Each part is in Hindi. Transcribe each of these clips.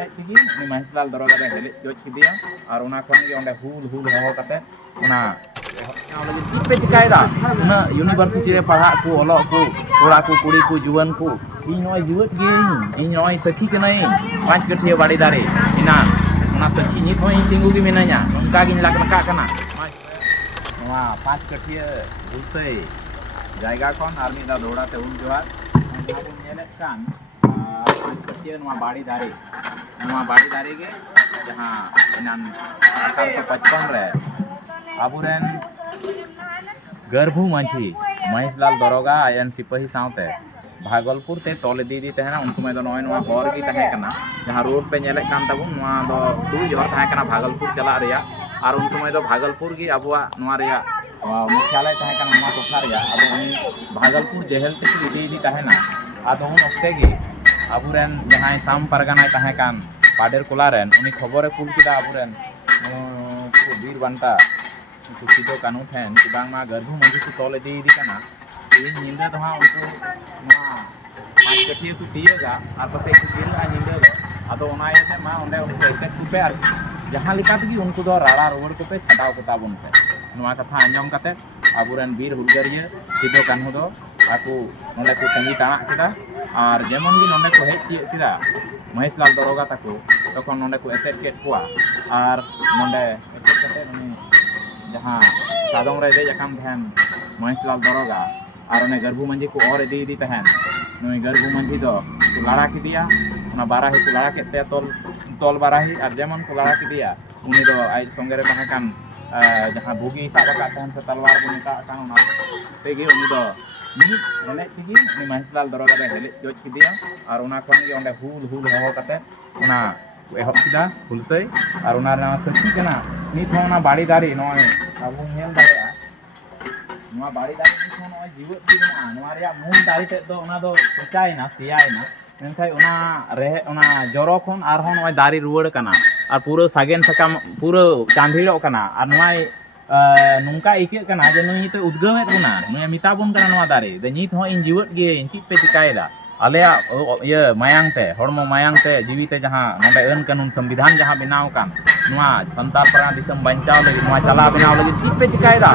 ᱧᱮᱞᱮᱫ ᱛᱮᱜᱮ ᱩᱱᱤ ᱢᱚᱦᱮᱥᱞᱟᱞ ᱫᱚᱨᱚᱜᱟ ᱫᱚᱭ ᱦᱮᱞᱮᱡ ᱡᱚᱡ ᱠᱮᱫᱮᱭᱟ ᱟᱨ ᱚᱱᱟ ᱠᱷᱚᱱ ᱜᱮ ᱚᱸᱰᱮ ᱦᱩᱞ ᱦᱚᱦᱚ ᱠᱟᱛᱮ ᱚᱱᱟ ᱪᱮᱫ ᱯᱮ ᱪᱤᱠᱟᱭᱮᱫᱟ ᱩᱱᱟᱹᱜ ᱤᱭᱩᱱᱤᱵᱷᱟᱨᱥᱤᱴᱤ ᱨᱮ ᱯᱟᱲᱦᱟᱜ ᱠᱚ ᱚᱞᱚᱜ ᱠᱚ ᱠᱚᱲᱟ ᱠᱚ ᱠᱩᱲᱤ ᱠᱚ ᱡᱩᱣᱟᱹᱱ ᱠᱚ ᱤᱧ ᱱᱚᱜᱼᱚᱭ ᱡᱤᱣᱮᱫ ᱜᱤᱭᱟᱹᱧ ᱤᱧ ᱱᱚᱜᱼᱚᱭ ᱥᱟᱹᱠᱷᱤ ᱠᱟᱹᱱᱟᱹᱧ 5 ᱠᱟᱹᱴᱷᱤᱭᱟᱹ ᱵᱟᱲᱮ ᱫᱟᱨᱮ ᱮᱱᱟᱱ ᱚᱱᱟ ᱥᱟᱹᱠᱷᱤ ᱱᱤᱛ ᱦᱚᱸ ᱤᱧ ᱛᱤᱸᱜᱩ ᱜᱮ ᱢᱤᱱᱟᱹᱧᱟ ᱱᱚᱝᱠᱟ ᱜᱤᱧ ᱞᱟᱠᱞᱟᱠᱟᱜ ᱠᱟᱱᱟ ᱱᱚᱣᱟ 5 ᱠᱟᱹᱴᱷᱤᱭᱟᱹ ᱦᱩᱞᱥᱟᱹᱭ ᱡᱟᱭᱜᱟ ᱠᱷᱚᱱ ᱟᱨ ᱢᱤᱫ ᱫᱷᱟᱣ ᱫᱚᱦᱲᱟ ᱛᱮ ᱩᱞ ᱡᱚᱦᱟᱨ ᱡᱟᱦᱟᱸ ᱵᱚᱱ ᱧᱮᱞᱮᱫ ᱠᱟᱱ 5 ᱠᱟᱹᱴᱷᱤᱭᱟᱹ ᱱᱚᱣᱟ ᱵᱟᱲᱮ ᱫᱟᱨᱮ ᱜᱮ ᱡᱟᱦᱟᱸ ᱮᱱᱟᱱ 1855 ᱨᱮ aburen गर्भू माझी महेशलाल दरोगा आयन सिपाही साउते भागलपुर ते तोल दी तहना उन समय दो नय नवा हर गी तहे कना जहां रोड पे नेले कान तबुन नवा दो सुई जहर तहे कना भागलपुर चला रिया और उन समय दो भागलपुर गी अबुआ नवा रिया मुख्यालय तहे कना नवा टोठा रिया अब उनी भागलपुर जेहल ते दी तहना आदो उन ओक्ते गी aburen जहां साम परगना तहे कान पाडेर कोलारेन उनी खबर कुल किदा aburen बीर बंटा सिदो कानू ठेन कि बांगमा गर्भू मंजी को तोल दी कना इन निंदा दो हां उनको मा 5 कठिया को तियगा और पसे को गिरला निंदा दो आदो ओनायते मा ओंडे उनको एसेट को पे आर जहां लिकात गी उनको दो राड़ा रोड को पे छडाव को ताबुन पे नवा कथा अंजम काते aburen बीर हुलगरिया सिदो कानू दो आकू नोंडे को तंगी ताना किदा और जेमन गी नोंडे को हेज किदा महेशलाल दरोगा ताको तखन नोंडे को एसेट केट कोआ और नोंडे एसेट कते जहाँ सादम रे दे जकाम तहन महेशलाल दरोगा और उन्हें गर्भू मंजी को और इदी तहन नुई गर्भू मंजी दो लाड़ा किदिया उना बाराही को लाड़ा केते तोल बाराही और जेमन को लाड़ा किदिया उनी दो आई संगे रे तहे कान जहाँ भूगी साबका तहन से तलवार को निता कान उना तेगे उनी दो हेले तिगी उनी महेशलाल दरोगा दे हेले जोज किदिया और उना खन गे ओंडे हुल होहो कते उना एहब किदा हुलसै और उना रे सखी कना नित होना बाड़ी दारी नय आबो नेल दारिया नवा बाड़ी दारी नित होना नय जीवत दी ना नवा रे मूल दारी ते दो उना दो पचायना सियायना मेनखाय उना रे उना जरो खन आर होन नय दारी रुवाड़ कना और पूरा सागेन सकाम पूरा चांदिलो कना और नय नुंका इके कना जे नुई ते उद्गमेत बुना नुई मिताबुन कना नवा दारी दे नित हो इन जीवत गे इन चिप पे चिकायदा आले ये मायांग ते हड़मो मायांग ते जीविते जहां नोंडे अन कानून संविधान जहां बनाव कान नवा संताल परा दिसम बंचाव लगी नवा चला बनाव लगी चिप पे चिकायदा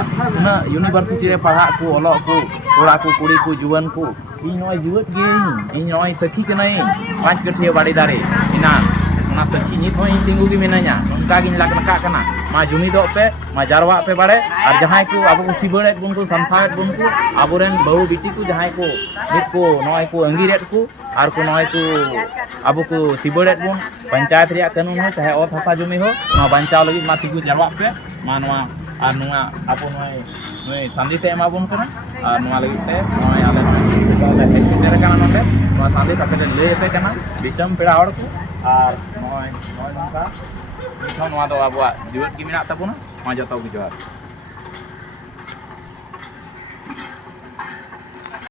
ना यूनिवर्सिटी रे पढ़ा को ओलो को कोड़ा को कुड़ी को जुवन को इन नय जीवत गे इन नय सखी कनाई 5 कठिया बाड़ी दारे इना ना सखी नित हो इन तिंगु गी मेनाया नोंका गिन लाकलका कना मा जुमी दो पे मा जारवा पे बाड़े और जहां को अब को सिबड़ेत बुन को संथावेत बुन को आबोरेन बहु बिटी को जहां को नित को नय को अंगीरेत को और को नय को अब को सिबड़ेत बुन पंचायत रिया कानून हो चाहे और भाषा जुमी हो मा बंचाव लगी मा तिगु जारवा पे मा नवा और नवा आपो नय संदेश एमा बुन कना और नवा लगी ते नय आले हेक्सिटर कना नते नवा संदेश आपे लेते कना दिसम पेड़ा हड़ को और नय नय नंका निथो नवा दो आबुआ जीवत गी मेना ताबुना मा जतो गी जोहार।